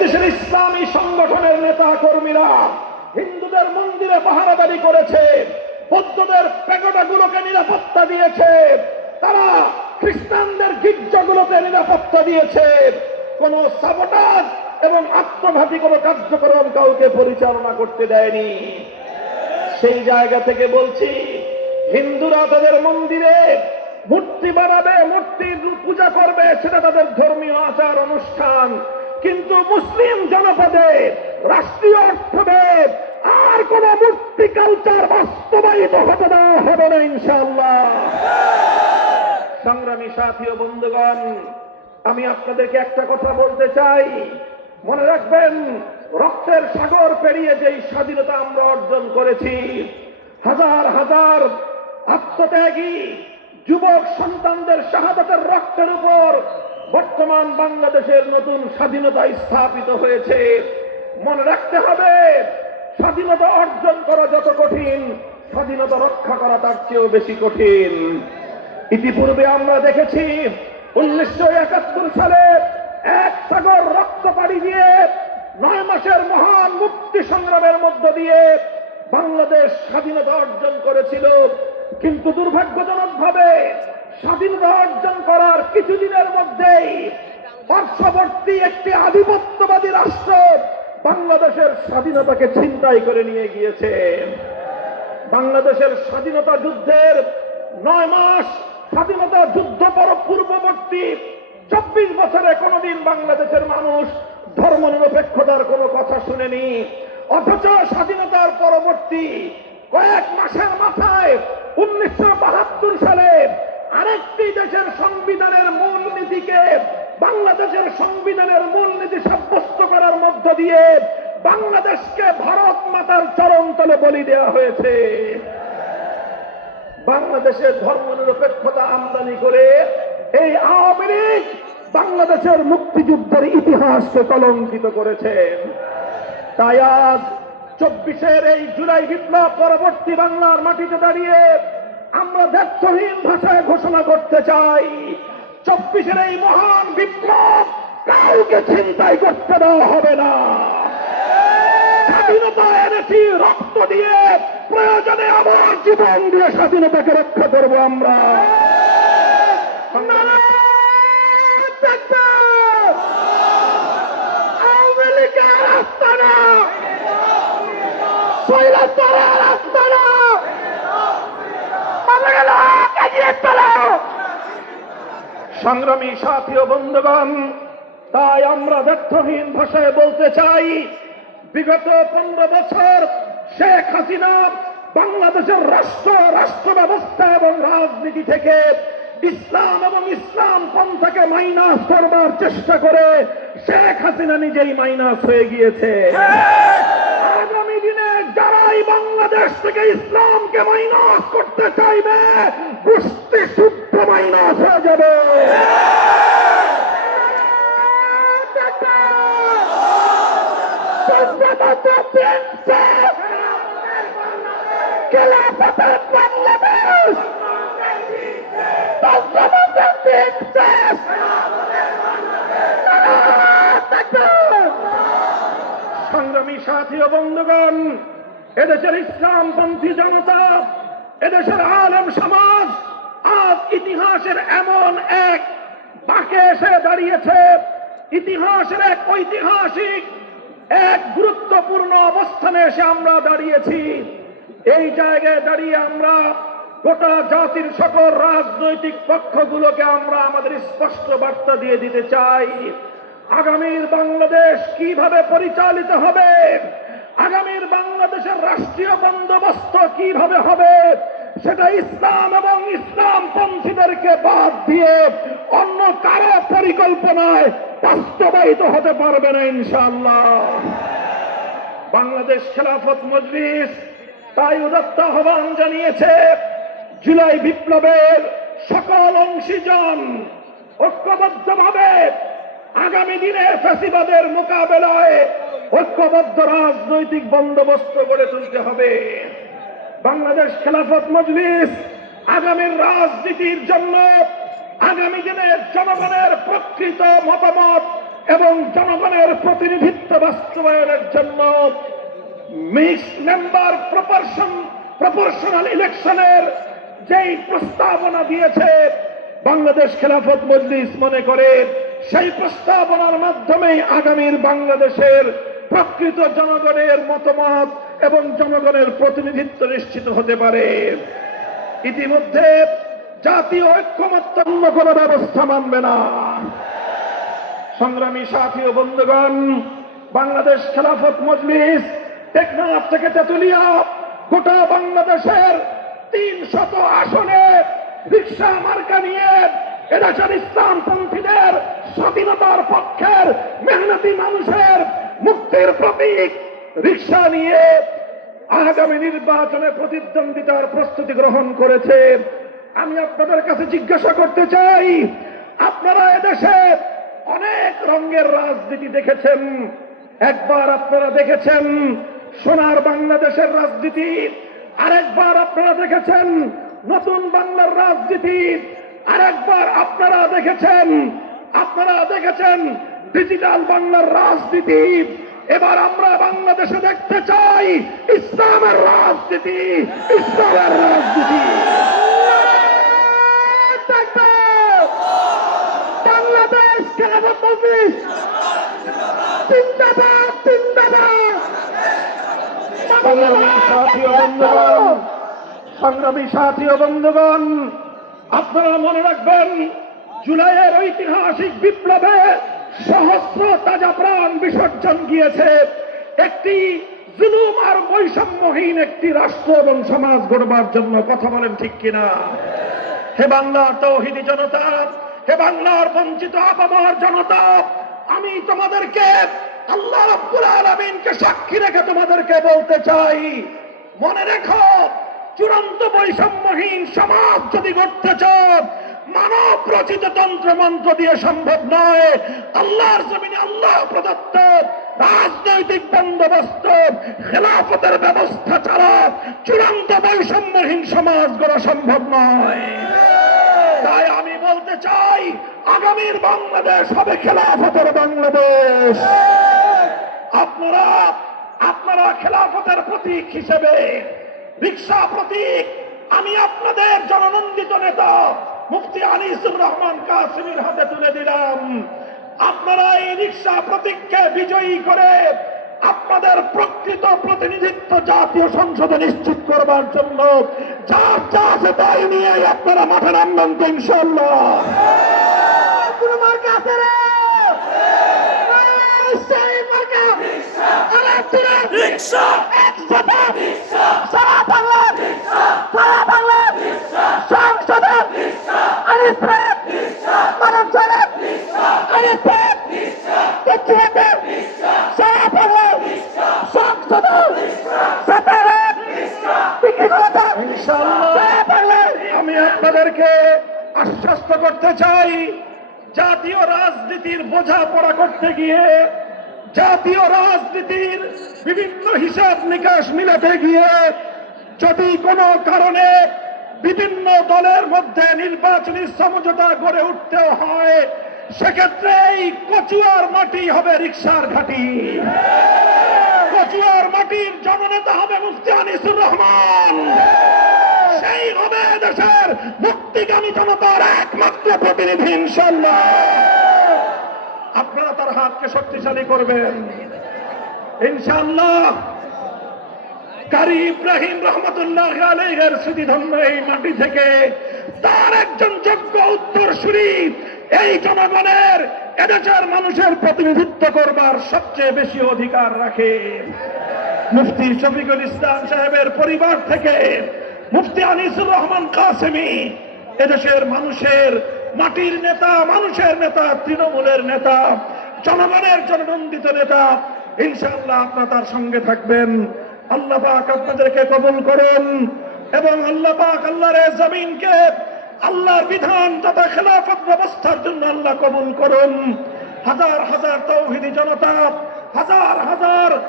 এদেশের ইসলামী সংগঠনের নেতা কর্মীরা হিন্দুদের মন্দিরে পাহারাদারি করেছে, বৌদ্ধদের প্যাগোডাগুলোকে নিরাপত্তা দিয়েছে, তারা খ্রিস্টানদের গির্জাগুলোতে নিরাপত্তা দিয়েছে। কোন সাবোটাজ এবং আত্মঘাতী কোন কার্যক্রম কাউকে পরিচালনা করতে দেয়নি। সেই জায়গা থেকে বলছি, হিন্দুরা তাদের মন্দিরে মূর্তি বানাবে, মূর্তির পূজা করবে, সেটা তাদের ধর্মীয় আচার অনুষ্ঠান। কিন্তু মুসলিম জনপদে রাষ্ট্রীয় অর্থে আর কোন মূর্তি কালচার বাস্তবায়িত হতে দেওয়া হবে না ইনশাআল্লাহ। সংগ্রামী সাথী ও বন্ধুগণ, আমি আপনাদেরকে একটা কথা বলতে চাই, মনে রাখবেন, রক্তের সাগর পেরিয়ে যেই স্বাধীনতা আমরা অর্জন করেছি, হাজার হাজার আত্মত্যাগী যুবক সন্তানদের শাহাদাতের রক্তের উপর বর্তমান বাংলাদেশের নতুন স্বাধীনতা স্থাপিত হয়েছে। মনে রাখতে হবে, স্বাধীনতা অর্জন করা যত কঠিন, স্বাধীনতা রক্ষা করা তার চেয়েও বেশি কঠিন। ইতিপূর্বে আমরা দেখেছি 1971 সালে এক সাগর রক্ত পাড়ি দিয়ে 9 মাসের মহান মুক্তি সংগ্রামের মধ্য দিয়ে বাংলাদেশ স্বাধীনতা অর্জন করেছিল। কিন্তু দুর্ভাগ্যজনকভাবে স্বাধীনতা অর্জন করার কিছুদিনের মধ্যেই পার্শ্ববর্তী একটি আধিপত্যবাদী রাষ্ট্র বাংলাদেশের স্বাধীনতাকে ছিনতাই করে নিয়ে গিয়েছে। বাংলাদেশের স্বাধীনতা যুদ্ধের 9 মাস স্বাধীনতা যুদ্ধ পূর্ববর্তী 24 বছরে কোনদিন বাংলাদেশের মানুষ ধর্মনিরপেক্ষতার কোনো কথা শুনেনি। অথচ স্বাধীনতার পরবর্তী কয়েক মাসের মাথায় 1972 সালে আরেকটি দেশের সংবিধানের মূলনীতিকে বাংলাদেশের সংবিধানের মূলনীতি সাব্যস্ত করার মধ্য দিয়ে বাংলাদেশকে ভারত মাতার চরণতলে বলি দেওয়া হয়েছে। বাংলাদেশের ধর্মনিরপেক্ষতা আমদানি করে এই আওয়ামী লীগ বাংলাদেশের মুক্তিযুদ্ধের ইতিহাসকে কলঙ্কিত করেছেন। তাই আজ 24-এর এই জুলাই বিপ্লব পরবর্তী বাংলার মাটিতে দাঁড়িয়ে আমরা দ্ব্যর্থহীন ভাষায় ঘোষণা করতে চাই, 24-এর এই মহান বিপ্লব কাউকে ছিনতাই করতে দেওয়া হবে না। স্বাধীনতা এনেছি রক্ত দিয়ে, প্রয়োজনে আবার জীবন দিয়ে স্বাধীনতাকে রক্ষা করবো আমরা। আওয়ামী লীগের রাস্তা না, স্বৈরাচারের রাস্তা না, সংগ্রামী সাথী ও বন্ধুগণ, তাই আমরা দ্ব্যর্থহীন ভাষায় বলতে চাই, বিগত 15 বছর শেখ হাসিনা বাংলাদেশের রাষ্ট্র ব্যবস্থা এবং রাজনীতি থেকে ইসলাম এবং ইসলাম পন্থাকে মাইনাস করবার চেষ্টা করে শেখ হাসিনা নিজেই মাইনাস হয়ে গিয়েছে। আগামী দিনে যারাই বাংলাদেশ থেকে ইসলামকে মাইনাস করতে চাইবে, গোষ্ঠী শুদ্ধ মাইনাস হয়ে যাবে। সংগ্রামী সাথী ও বন্ধুগণ, এদেশের ইসলামপন্থী জনতা, এদেশের আলেম সমাজ আজ ইতিহাসের এমন এক বাঁকে এসে দাঁড়িয়েছে, ইতিহাসের এক ঐতিহাসিক এক গুরুত্বপূর্ণ অবস্থানে এসে আমরা দাঁড়িয়েছি। এই জায়গায় দাঁড়িয়ে আমরা গোটা জাতির সকল রাজনৈতিক পক্ষগুলোকে আমরা আমাদের স্পষ্ট বার্তা দিয়ে দিতে চাই, আগামীর বাংলাদেশ কিভাবে পরিচালিত হবে, আগামীর বাংলাদেশের রাষ্ট্রীয় বন্দোবস্ত কিভাবে হবে, সেটা ইসলাম এবং ইসলামপন্থীদেরকে বাদ দিয়ে অন্য কারো পরিকল্পনায় বাস্তবায়িত হতে পারবে না ইনশাআল্লাহ। বাংলাদেশ খেলাফত মজলিস তাই উদাত্ত আহ্বান জানিয়েছে, জুলাই বিপ্লবের সকল অংশীজন ঐক্যবদ্ধভাবে আগামী দিনের ফ্যাসিবাদের মোকাবেলায় ঐক্যবদ্ধ রাজনৈতিক বন্দোবস্ত গড়ে তুলতে হবে। বাংলাদেশ খেলাফত মজলিস আগামীর রাজনীতির জন্য আগামী দিনের জনগণের প্রকৃত মতামত এবং জনগণের প্রতিনিধিত্ব বাস্তবায়নের জন্য মিক্সড মেম্বার প্রপোর্শনাল ইলেকশনের যেই প্রস্তাবনা দিয়েছে বাংলাদেশ খেলাফত মজলিস মনে করে সেই প্রস্তাবনার মাধ্যমেই আগামীর বাংলাদেশের প্রকৃত জনগণের মতামত এবং জনগণের প্রতিনিধিত্ব নিশ্চিত হতে পারে। ইতিমধ্যে জাতীয় ঐক্যমত্য অন্য কোন ব্যবস্থা মানবে না। সংগ্রামী সাথী ও বন্ধুগণ, বাংলাদেশ খেলাফত মজলিস টেকনাফ থেকে তেতুলিয়া গোটা বাংলাদেশের ৩০০ আসনে রিকশা মার্কা নিয়ে এদেশের ইসলামপন্থীদের স্বাধীনতার পক্ষের মেহনতি মানুষের মুক্তির প্রতীক রিকশা নিয়ে আগামী নির্বাচনে প্রতিদ্বন্দ্বিতার প্রস্তুতি গ্রহণ করেছে। আমি আপনাদের কাছে জিজ্ঞাসা করতে চাই, আপনারা এদেশে অনেক রঙের রাজনীতি দেখেছেন। একবার আপনারা দেখেছেন সোনার বাংলাদেশের রাজনীতি, আরেকবার আপনারা দেখেছেন নতুন বাংলার রাজনীতি, আরেকবার আপনারা দেখেছেন ডিজিটাল বাংলার রাজনীতি। এবার আমরা বাংলাদেশে দেখতে চাই ইসলামের রাজনীতি, ইসলামের রাজনীতি। বাংলাদেশ খেলাফত মজলিস জিন্দাবাদ, জিন্দাবাদ। সংগ্রামী সাথী ও বন্ধুগণ, আপনারা মনে রাখবেন জুলাইয়ের ঐতিহাসিক বিপ্লবে সহস্র তাজা প্রাণ বিসর্জন গিয়েছে একটি জুলুম আর বৈষম্যহীন একটি রাষ্ট্র এবং সমাজ গড়বার জন্য। কথা বলেন ঠিক কিনা? হে বাংলার তৌহিদি জনতা, হে বাংলার বঞ্চিত আপামর জনতা, আমি তোমাদেরকে আল্লাহ রাব্বুল আলামিনকে সাক্ষী রেখে তোমাদেরকে বলতে চাই, মনে রেখো চূড়ান্ত বৈষম্যহীন সমাজ যদি গড়তে চাও, মানব রচিত তন্ত্র মন্ত্র দিয়ে সম্ভব নয়। আল্লাহর জমিনে আল্লাহ প্রদত্ত রাজনৈতিক বন্দোবস্ত খেলাফতের ব্যবস্থা ছাড়া চূড়ান্ত বৈষম্যহীন সমাজ গড়া সম্ভব নয়। তাই আমি বলতে চাই, আগামীর বাংলাদেশ হবে খেলাফতের বাংলাদেশ। আপনারা খেলাফতের প্রতীক হিসেবে রিকশা প্রতীক আমি আপনাদের জননন্দিত নেতা মুফতি আনিসুর রহমান কাসেমীর হাতে তুলে দিলাম। আপনারা এই রিকশা প্রতীককে বিজয়ী করে আপনাদের প্রকৃত প্রতিনিধিত্ব জাতীয় সংসদে নিশ্চিত করবার জন্য যার যা আছে তাই নিয়ে আপনারা মাঠে নামবেন তো ইনশাআল্লাহ। আমি আপনাদেরকে আশ্বস্ত করতে চাই, জাতীয় রাজনীতির বোঝাপড়া করতে গিয়ে, জাতীয় রাজনীতির বিভিন্ন হিসাব নিকাশ মিলাতে গিয়ে যদি কোনো কারণে বিভিন্ন দলের মধ্যে নির্বাচনী সমঝোতা গড়ে উঠতে হয়, সেক্ষেত্রে এই কচুয়ার মাটি হবে রিকশার ঘাঁটি। কচুয়ার মাটির জননেতা হবে মুফতি আনিসুর রহমান। সেই হবে দেশের মুক্তিগামী জনতার একমাত্র প্রতিনিধি ইনশাআল্লাহ। আপনারা তার হাতকে শক্তিশালী করবেন ইনশাআল্লাহ। কারি ইব্রাহিম রহমতুল্লাহ আলাইহির স্মৃতিধন্য এই মাটি থেকে তার একজন যোগ্য উত্তরসূরি এই জনগণের, এদেশের মানুষের প্রতিনিধিত্ব করবার সবচেয়ে বেশি অধিকার রাখে। মুফতি শফিকুল ইসলাম সাহেবের পরিবার থেকে মুফতি আনিসুর রহমান কাসেমী এদেশের মানুষের মাটির নেতা, মানুষের নেতা, তৃণমূলের নেতা, জনগণের জননন্দিত নেতা। ইনশাআল্লাহ আপনারা তার সঙ্গে থাকবেন। আল্লাহ পাক আপনাদেরকে কবুল করুন এবং আল্লাহ পাক আল্লাহর এই জমিনকে আল্লাহর বিধান তথা খেলাফত ব্যবস্থার জন্য আল্লাহ কবুল করুন। হাজার হাজার তৌহিদি জনতা, হাজার হাজার